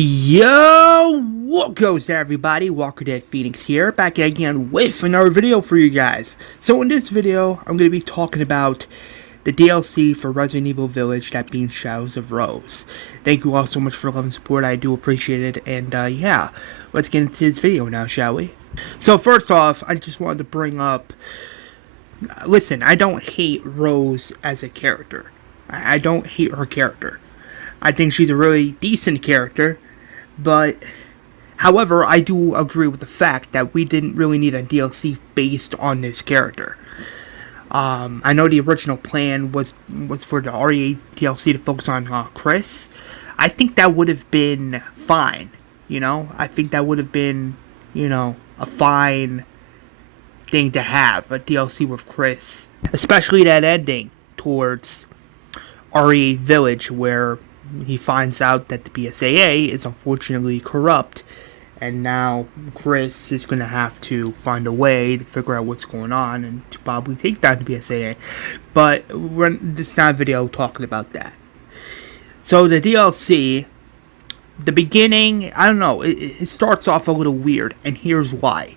Yo, what goes everybody? Walker Dead Phoenix here, back again with another video for you guys. So in this video, I'm going to be talking about the DLC for Resident Evil Village, that being Shadows of Rose. Thank you all so much for the love and support, I do appreciate it, and yeah, let's get into this video now, shall we? So first off, I just wanted to bring up, listen, I don't hate Rose as a character. I don't hate her character. I think she's a really decent character, but however, I do agree with the fact that we didn't really need a DLC based on this character. I know the original plan was for the RE DLC to focus on Chris. I think that would have been fine, you know? I think that would have been, you know, a fine thing to have, a DLC with Chris. Especially that ending towards RE Village where he finds out that the BSAA is unfortunately corrupt, and now Chris is going to have to find a way to figure out what's going on and to probably take down the BSAA. But this is not a video talking about that. So the DLC, the beginning, I don't know, it starts off a little weird, and here's why.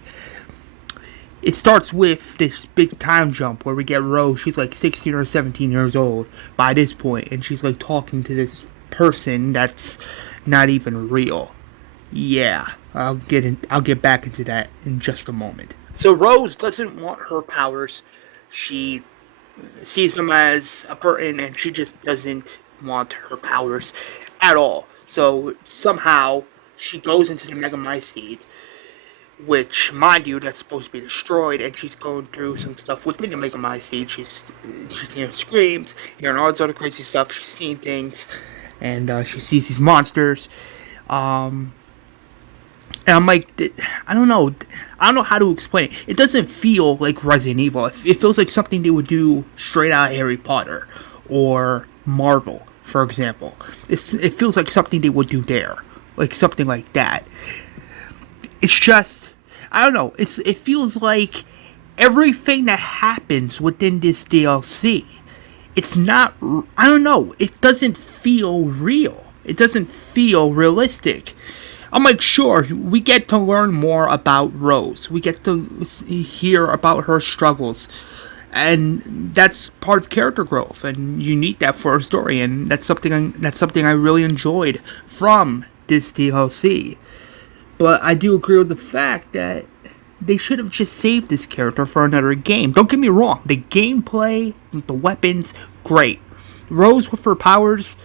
It starts with this big time jump where we get Rose. She's like 16 or 17 years old by this point, and she's like talking to this person that's not even real. Yeah, I'll get back into that in just a moment. So Rose doesn't want her powers. She sees them as a burden, and she just doesn't want her powers at all. So somehow she goes into the Mega Mycete, which, mind you, that's supposed to be destroyed, and she's going through some stuff within the Mega Mycete. She's hearing screams, hearing all this other crazy stuff. She's seeing things, and she sees these monsters. And I'm like, I don't know how to explain it. It doesn't feel like Resident Evil. It feels like something they would do straight out of Harry Potter or Marvel, for example. It feels like something they would do there, like something like that. It's just, I don't know, it feels like everything that happens within this DLC, it's not, I don't know, it doesn't feel real. It doesn't feel realistic. I'm like, sure, we get to learn more about Rose. We get to hear about her struggles. And that's part of character growth, and you need that for a story, and that's something I really enjoyed from this DLC. But I do agree with the fact that they should have just saved this character for another game. Don't get me wrong, the gameplay, the weapons, great. Rose with her powers,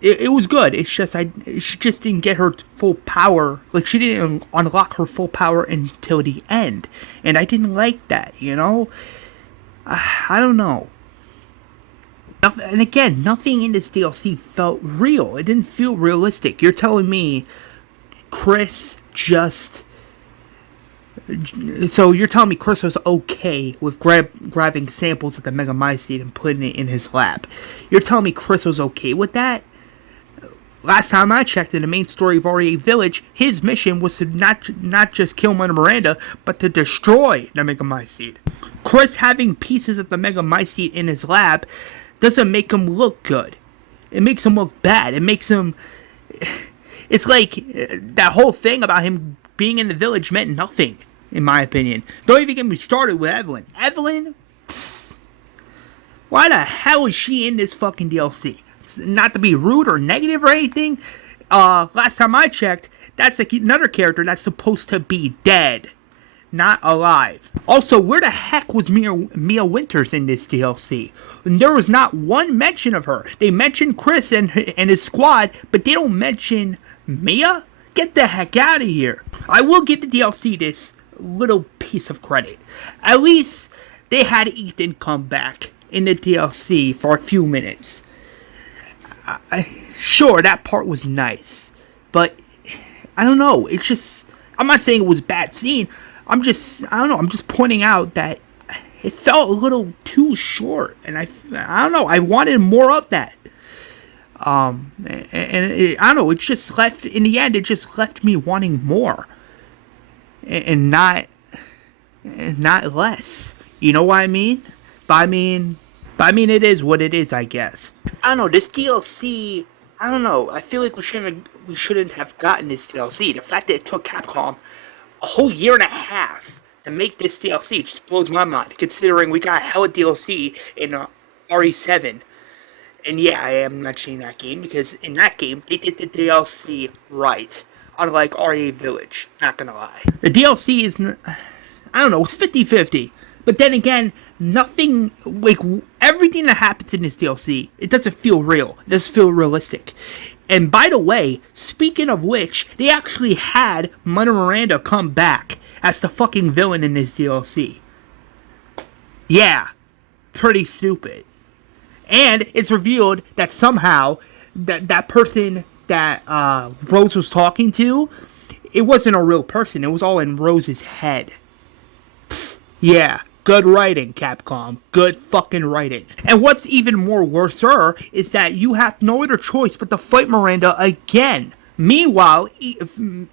it was good. It's just she just didn't get her full power. Like, she didn't unlock her full power until the end, and I didn't like that. You know, I don't know. And again, nothing in this DLC felt real. It didn't feel realistic. You're telling me Chris just... So you're telling me Chris was okay with grabbing samples of the Mega Mycete and putting it in his lab? You're telling me Chris was okay with that? Last time I checked, in the main story of RE Village, his mission was to not just kill Mother Miranda, but to destroy the Mega Mycete. Chris having pieces of the Mega Mycete in his lab doesn't make him look good. It makes him look bad. It makes him... It's like, that whole thing about him being in the village meant nothing, in my opinion. Don't even get me started with Evelyn. Evelyn? Psst. Why the hell is she in this fucking DLC? Not to be rude or negative or anything. Last time I checked, that's another character that's supposed to be dead, not alive. Also, where the heck was Mia Winters in this DLC? There was not one mention of her. They mentioned Chris and his squad, but they don't mention Mia? Get the heck out of here. I will give the DLC this little piece of credit. At least they had Ethan come back in the DLC for a few minutes. Sure, that part was nice, but I don't know, it's just, I'm not saying it was a bad scene, I don't know, I'm just pointing out that it felt a little too short, and I don't know, I wanted more of that. I don't know, it just left, in the end, it just left me wanting more, and not less, you know what I mean? But I mean, it is what it is, I guess. I don't know, this DLC, I don't know, I feel like we shouldn't we shouldn't have gotten this DLC. The fact that it took Capcom a whole year and a half to make this DLC just blows my mind, considering we got hella DLC in RE7. And yeah, I am mentioning that game because in that game, they did the DLC right. Unlike RE Village, not gonna lie. The DLC is, I don't know, it's 50-50. But then again, nothing, like, everything that happens in this DLC, it doesn't feel real. It doesn't feel realistic. And by the way, speaking of which, they actually had Mother Miranda come back as the fucking villain in this DLC. Yeah, pretty stupid. And it's revealed that somehow, that person that Rose was talking to, it wasn't a real person. It was all in Rose's head. Yeah, good writing, Capcom. Good fucking writing. And what's even more worser is that you have no other choice but to fight Miranda again. Meanwhile,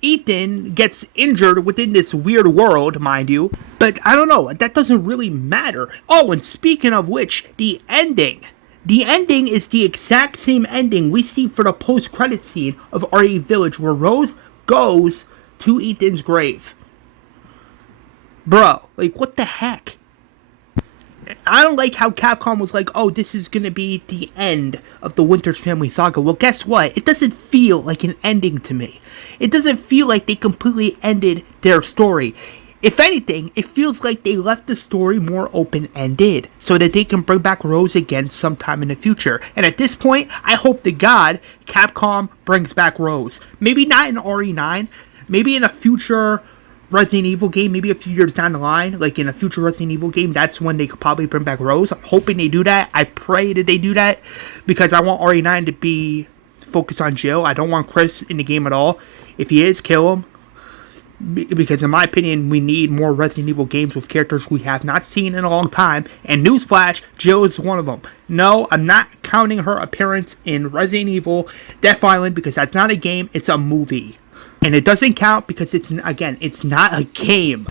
Ethan gets injured within this weird world, mind you. But I don't know, that doesn't really matter. Oh, and speaking of which, the ending. The ending is the exact same ending we see for the post-credit scene of RE Village, where Rose goes to Ethan's grave. Bro, like, what the heck? I don't like how Capcom was like, oh, this is gonna be the end of the Winters family saga. Well, guess what? It doesn't feel like an ending to me. It doesn't feel like they completely ended their story. If anything, it feels like they left the story more open-ended, so that they can bring back Rose again sometime in the future. And at this point, I hope to God Capcom brings back Rose. Maybe not in RE9, maybe in a future Resident Evil game, maybe a few years down the line, like in a future Resident Evil game, that's when they could probably bring back Rose. I'm hoping they do that. I pray that they do that, because I want RE9 to be focused on Jill. I don't want Chris in the game at all. If he is, kill him. Because in my opinion, we need more Resident Evil games with characters we have not seen in a long time. And newsflash, Jill is one of them. No, I'm not counting her appearance in Resident Evil Death Island, because that's not a game, it's a movie. And it doesn't count because it's, again, it's not a game.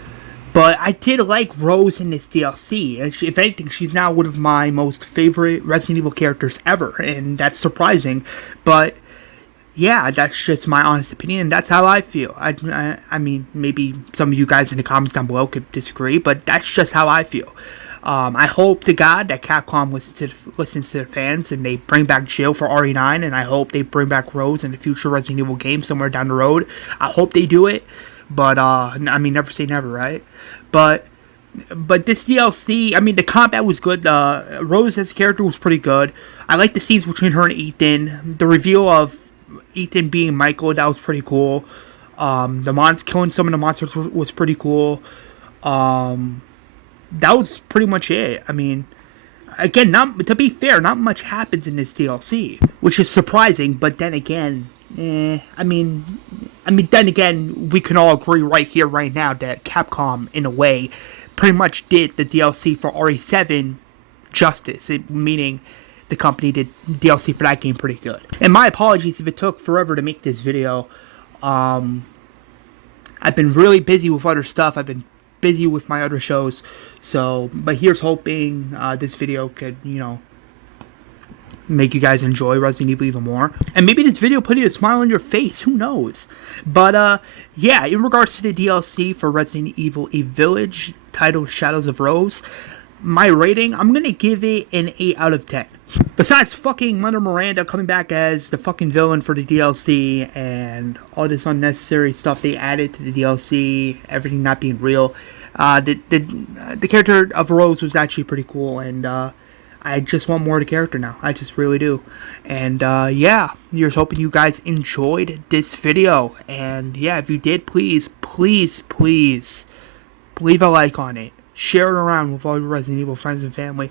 But I did like Rose in this DLC. If anything, she's now one of my most favorite Resident Evil characters ever. And that's surprising. But yeah, that's just my honest opinion, and that's how I feel. I mean, maybe some of you guys in the comments down below could disagree, but that's just how I feel. I hope to God that Capcom listens to the fans and they bring back Jill for RE9, and I hope they bring back Rose in the future Resident Evil game somewhere down the road. I hope they do it, but I mean, never say never, right? But this DLC, I mean, the combat was good. Rose as a character was pretty good. I like the scenes between her and Ethan. The reveal of Ethan being Michael, that was pretty cool. Killing some of the monsters was pretty cool. That was pretty much it. I mean, again, to be fair, not much happens in this DLC, which is surprising. But then again, I mean, then again, we can all agree right here, right now, that Capcom, in a way, pretty much did the DLC for RE7 justice. Meaning, the company did DLC for that game pretty good. And my apologies if it took forever to make this video. I've been really busy with other stuff. I've been busy with my other shows. So, but here's hoping this video could, you know, make you guys enjoy Resident Evil even more. And maybe this video put a smile on your face. Who knows? But, yeah, in regards to the DLC for Resident Evil A Village, titled Shadows of Rose, my rating, I'm gonna give it an 8 out of 10. Besides fucking Mother Miranda coming back as the fucking villain for the DLC and all this unnecessary stuff they added to the DLC, everything not being real, the character of Rose was actually pretty cool, and I just want more of the character now. I just really do. And yeah, here's hoping you guys enjoyed this video. And yeah, if you did, please leave a like on it. Share it around with all your Resident Evil friends and family.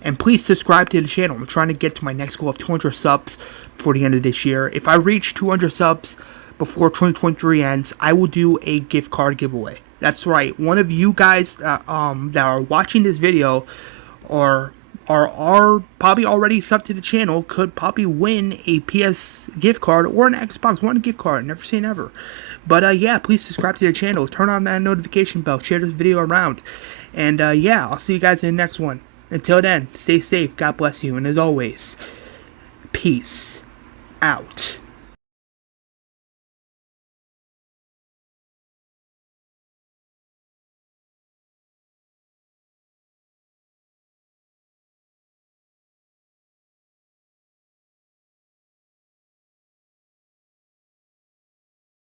And please subscribe to the channel. I'm trying to get to my next goal of 200 subs before the end of this year. If I reach 200 subs before 2023 ends, I will do a gift card giveaway. That's right. One of you guys that are watching this video or are probably already subbed to the channel could probably win a PS gift card or an Xbox One gift card. Never say never. But yeah, please subscribe to the channel. Turn on that notification bell. Share this video around. And yeah, I'll see you guys in the next one. Until then, stay safe, God bless you, and as always, peace out.